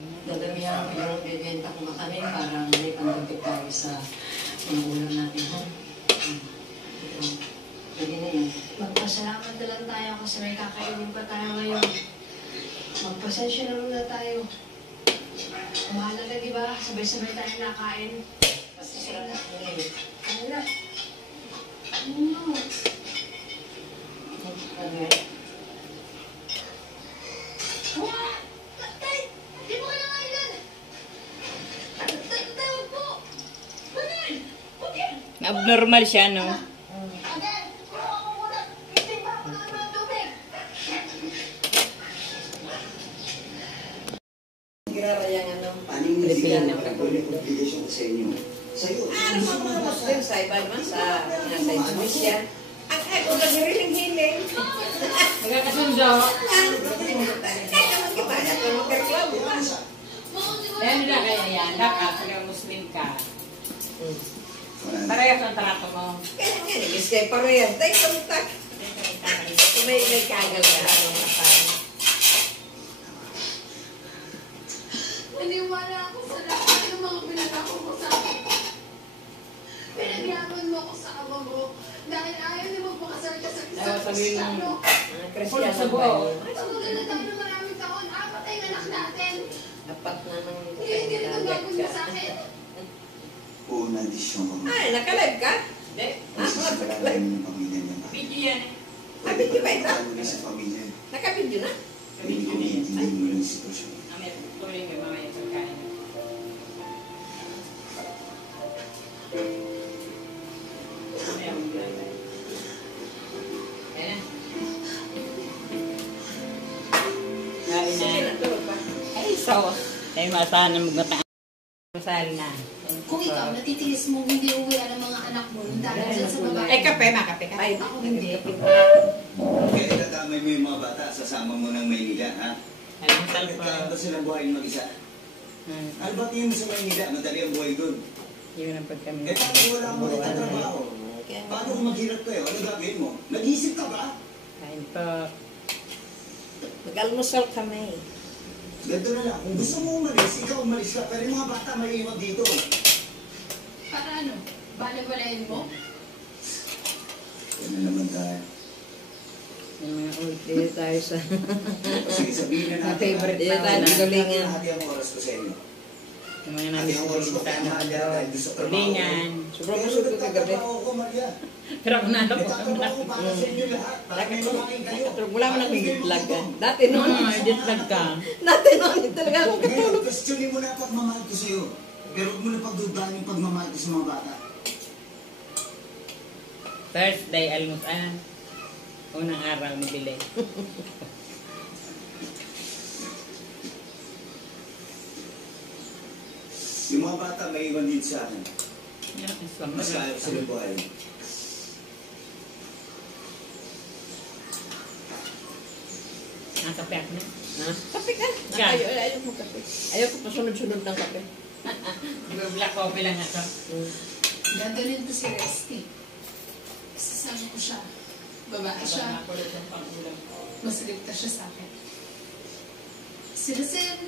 Dadamihan mo yung bibenta ko makanin para may pandagdag tayo sa mga ulam natin. Ha? Pwede na yun. Magpasalamat na lang tayo kasi may kakainin pa tayo ngayon. Magpasensya na muna tayo. Mahalaga, di ba? Sabay-sabay tayo nakain. Pasensya na. Ano na? Ano? Ano eh? Tay! Di mo kailangan! Tawag po! Ano yun? Huwag yan! Abnormal siya, no? Agad! Kuha ako muna! Hindi ba ako ng tubig? Ginarayangan ng Panindigan ng obligasyon sa inyo. Sa'yo. Ano mga Muslim sa ibang bansa, nasa Indonesia, ang ako nagriling hiling. Magkakasundo. Kaya nila kaya yan, dapat pag Muslim ka. Parehas ang trato mo. Kaya nga, nagis kayo parehas. Dahil kamutak. May kagal ka. Naniwala ako sa lahat ng mga pinatako mo sa akin. Pinagyaman mo ako sa ama mo dahil ayaw na magpakasal ka sa isang Kristiyano. Kristiyan sa buo. Tumagal na tayo ng maraming taon, apat ay anak natin. Dapat na nang Hindi na nagbagon mo sa akin. Una desisyon ko. Ay, nakalag ka? Hindi. Kasi sa palalaman ng pamilya niya. Video yan. Nakabidyo ba ito? Ano na sa pamilya. Nakabidyo na? Hindi ko naiintindihan mo lang yung sitwasyon. Amen. Tuloy mo mamaya sa kain. Mamaya mag-blay. Ayan. Kain Sige, na. natulog pa. Ay, sawa. Ay, maasahan na magmataan. Masali na. Kung ikaw, natitiis mo hindi uwi ang mga anak mo dahil dyan sa babae. Ay, kape, makape ka. Ay, Ako hindi. Kaya dadamay mo yung mga bata, sasama mo ng Maynila, ha? Almusal Bakit pa. kaya ba silang buhayin mag-isa? Ano ba tingin mo sa Maynila? Madali ang buhay doon. Yun ang pagkami. Eh, paano wala mo rin ang trabaho? Paano kung maghirap kayo? Ano gagawin mo? Nag-iisip ka ba? Kain po. Mag-almusal kami. Ganito na lang. Kung gusto mo umalis, ikaw umalis ka. Pero yung mga bata maiiwan dito. Para ano? Bala-balayin mo? Yan na naman tayo. Yung mga ulti tayo sa... Sige, sabihin na natin. Favorite ha? pa na. Tulingan. Hati ang oras ko sa inyo. Yung mga namin sa na doon. Tulingan. Sobrang Pero busog ko kagabi. nagtatrabaho ko, Maria. Pero ako na ako. Nagtatrabaho ko para sa inyo lahat. Para may lumaking kayo. Wala mo nang higitlag ka. Dati No, noon. jetlag ka. Dati noon, talaga ako Ngayon, katulog. questionin mo na pagmamahal ko sa'yo. Pero huwag mo na pagdudahan yung pagmamahal ko sa mga bata. Thursday, almusal. Unang araw ni Bilay. Yung mga bata may iwan din sa akin. Mas kaya ko sila buhay. Nakape ako na. Ha? Kape ka? Ayaw mo kape. Ayaw ko pasunod-sunod ng kape. Black coffee lang ako. Gaganin ko si Resty. Sasama ko siya. Babae siya. Mas ligtas siya sa akin. Sila Sen.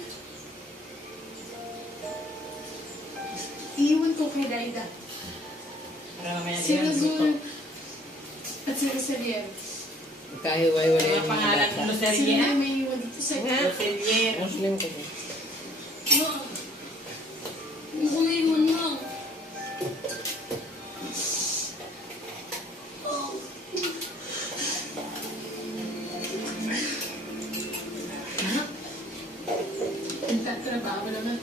Iiwan ko kay Daida. Para mamaya Si din ang Razul. grupo. At si Rosalier. Kahiway-wala Mga yung mga pangalan bata. mo, Sila Sergio. na may iwan dito sa Nga. Roselier. Muslim ko. Ma. Umuwi mo na. Ha? Nagtatrabaho naman.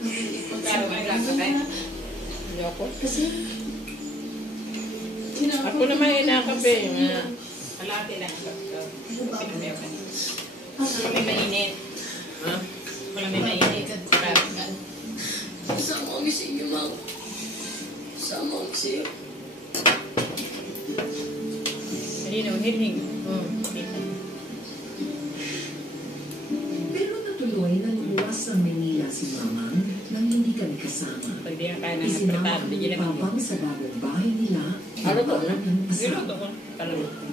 Karo may black coffee? Ayoko. Kasi, Ako naman inakape. Nga. Kalate lang. Pinumew ka na. Wala may mainit. Ha? Wala may mainit. Sama kami sa inyo, Mang. Sama kami sa iyo. Malinaw, hiling. Pero natuloy na lumuwas sa Manila si Mamang nang hindi kami kasama. Pag di ka kaya ng Isinama apretar, ko di ni nila Papang sa bagong bahay nila. Ano to, na? ng asawa. Giluto ko. Kaluluto.